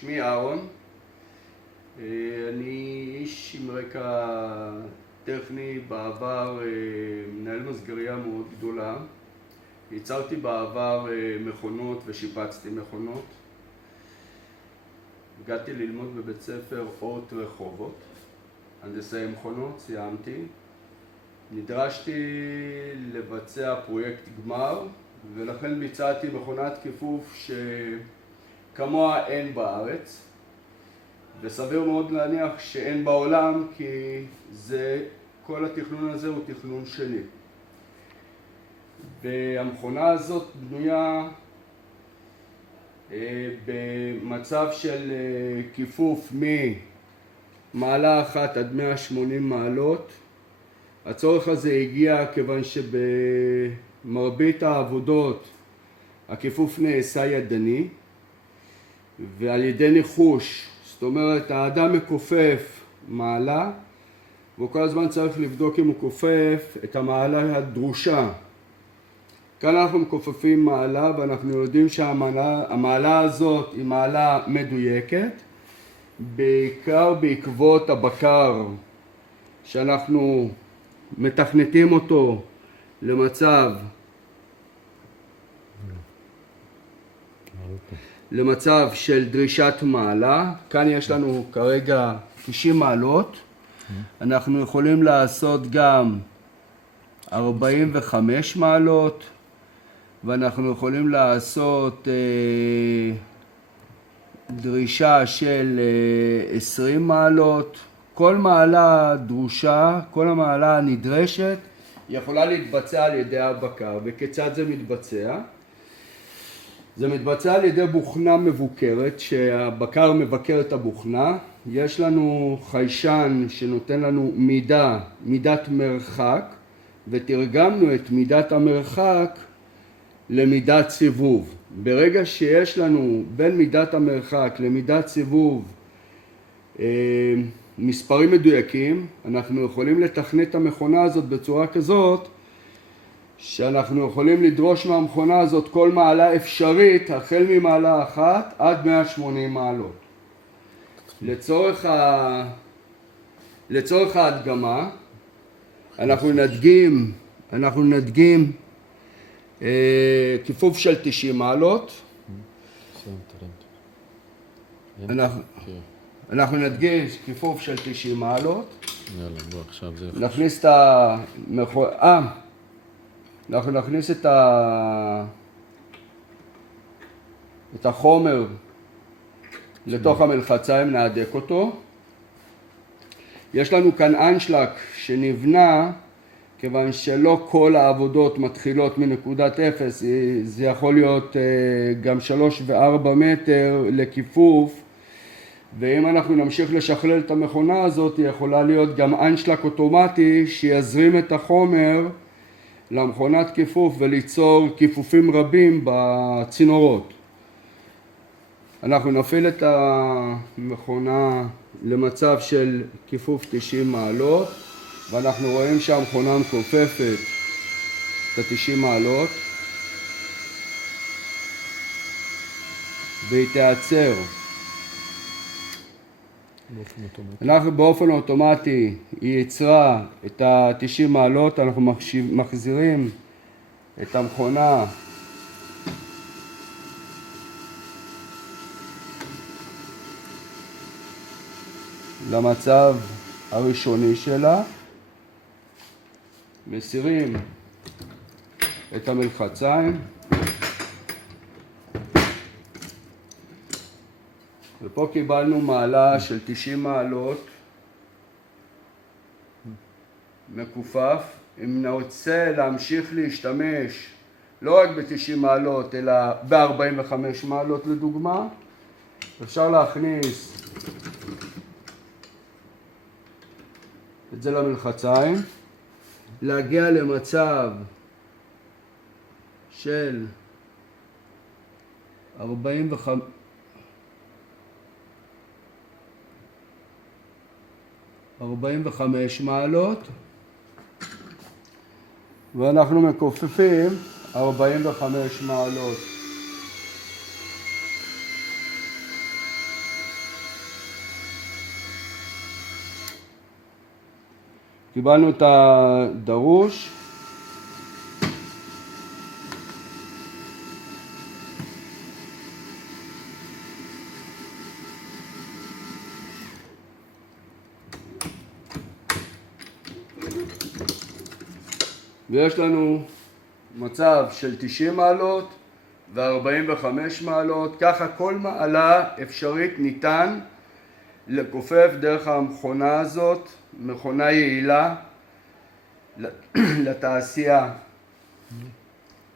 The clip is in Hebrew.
שמי אהרון, אני איש עם רקע טכני, בעבר מנהל מסגריה מאוד גדולה. ייצרתי בעבר מכונות ושיפצתי מכונות. הגעתי ללמוד בבית ספר אורט רחובות, הנדסאי מכונות, סיימתי. נדרשתי לבצע פרויקט גמר, ולכן ביצעתי מכונת כיפוף שכמוה אין בארץ, וסביר מאוד להניח שאין בעולם, כי כל התכנון הזה הוא תכנון שלי. והמכונה הזאת בנויה במצב של כיפוף ממעלה 1 עד 180 מעלות. הצורך הזה הגיע כיוון שבמרבית העבודות הכיפוף נעשה ידני ועל ידי ניחוש. זאת אומרת, האדם מכופף מעלה והוא כל הזמן צריך לבדוק אם הוא כופף את המעלה הדרושה. כאן אנחנו מכופפים מעלה ואנחנו יודעים שהמעלה הזאת היא מעלה מדויקת, בעיקר בעקבות הבקר שאנחנו מתכנתים אותו למצב של דרישת מעלה. כאן יש לנו כרגע 90 מעלות. אנחנו יכולים לעשות גם 45 מעלות, ואנחנו יכולים לעשות דרישה של 20 מעלות. כל מעלה דרושה, כל המעלה הנדרשת יכולה להתבצע על ידי הבקר. וכיצד זה מתבצע? זה מתבצע על ידי בוכנה מבוקרת, שהבקר מבקר את הבוכנה. יש לנו חיישן שנותן לנו מידת מרחק, ותרגמנו את מידת המרחק למידת סיבוב. ברגע שיש לנו בין מידת המרחק למידת סיבוב מספרים מדויקים, אנחנו יכולים לתכנת את המכונה הזאת בצורה כזאת שאנחנו יכולים לדרוש מהמכונה הזאת כל מעלה אפשרית החל ממעלה 1 עד 180 מעלות. לצורך ההדגמה אנחנו נדגים כיפוף של 90 מעלות. אנחנו נדגיש כיפוף של 90 מעלות. יאללה, בוא עכשיו זה... נכניס אנחנו נכניס את החומר לתוך המלחציים, נהדק אותו. יש לנו כאן אנשלק שנבנה כיוון שלא כל העבודות מתחילות מנקודת 0, זה יכול להיות גם 3 ו4 מטר לכיפוף, ואם אנחנו נמשיך לשכלל את המכונה הזאת, היא יכולה להיות גם אנשלק אוטומטי שיזרים את החומר למכונת כיפוף וליצור כיפופים רבים בצינורות. אנחנו נפעיל את המכונה למצב של כיפוף 90 מעלות, ואנחנו רואים שהמכונה מכופפת את ה-90 מעלות, והיא תיעצר. באופן אוטומטי היא יצרה את ה-90 מעלות. אנחנו מחזירים את המכונה למצב הראשוני שלה, מסירים את המלחציים, ופה קיבלנו מעלה של 90 מעלות מכופף. אם נרצה להמשיך להשתמש לא רק ב-90 מעלות אלא ב-45 מעלות לדוגמה, אפשר להכניס את זה למלחציים, להגיע למצב של 45 מעלות, ואנחנו מכופפים 45 מעלות. קיבלנו את הדרוש. ויש לנו מצב של 90 מעלות ו-45 מעלות, ככה כל מעלה אפשרית ניתן לכופף דרך המכונה הזאת, מכונה יעילה לתעשייה.